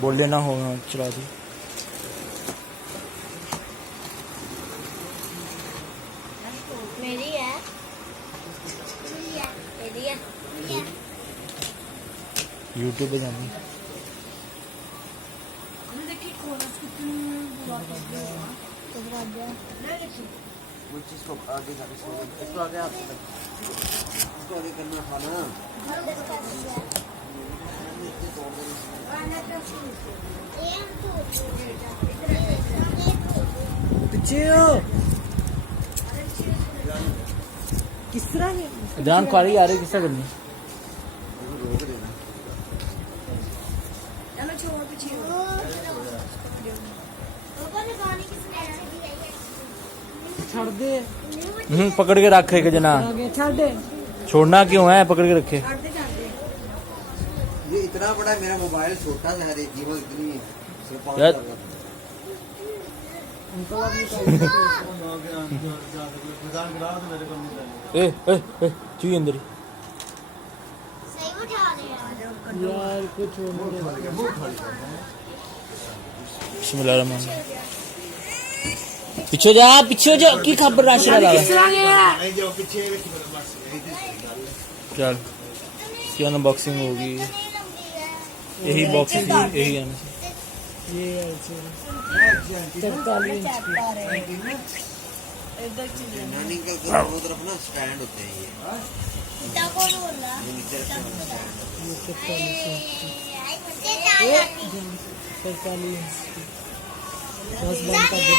बोले ना हो चला दी। मेरी है मेरी है यूट्यूब पे जानी। इसको आगे इसको आगे आप इसको आगे करना था ना। पीछे हो किस तरह है ध्यान कारी आ रही किस तरह करनी। रोक देना चलो छोड़ पीछे छोड़ दे पकड़ के रखे के जना आगे छोड़ दे छोड़ना क्यों है पकड़ के रखे। छोड़ दे ये इतना बड़ा मेरा मोबाइल छोटा सा है कीमत इतनी है सिर्फ 5 यार। ए ए ए चुई अंदर सही उठा रहे हैं यार कुछ बिस्मिल्लाह पीछे जा की खबर राशि लगा चल क्या अनबॉक्सिंग होगी यही बॉक्स थी यही आने से। ये 43 नानी का दोनों तरफ ना स्टैंड होते हैं ये पिता कौन बोल रहा ये नीचे रखने वाला स्टैंड है। 43 बस बंद कर दे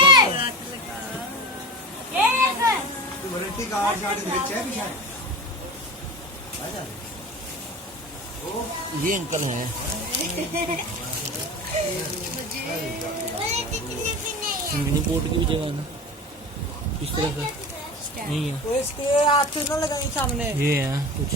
वारंटी कार्ड शायद ਵਿੱਚ है भी शायद ये अंकल हैं मिनी पोर्ट की भी जगह है ना इस तरह का नहीं है वो इसके हाथ ना लगाई सामने ये है कुछ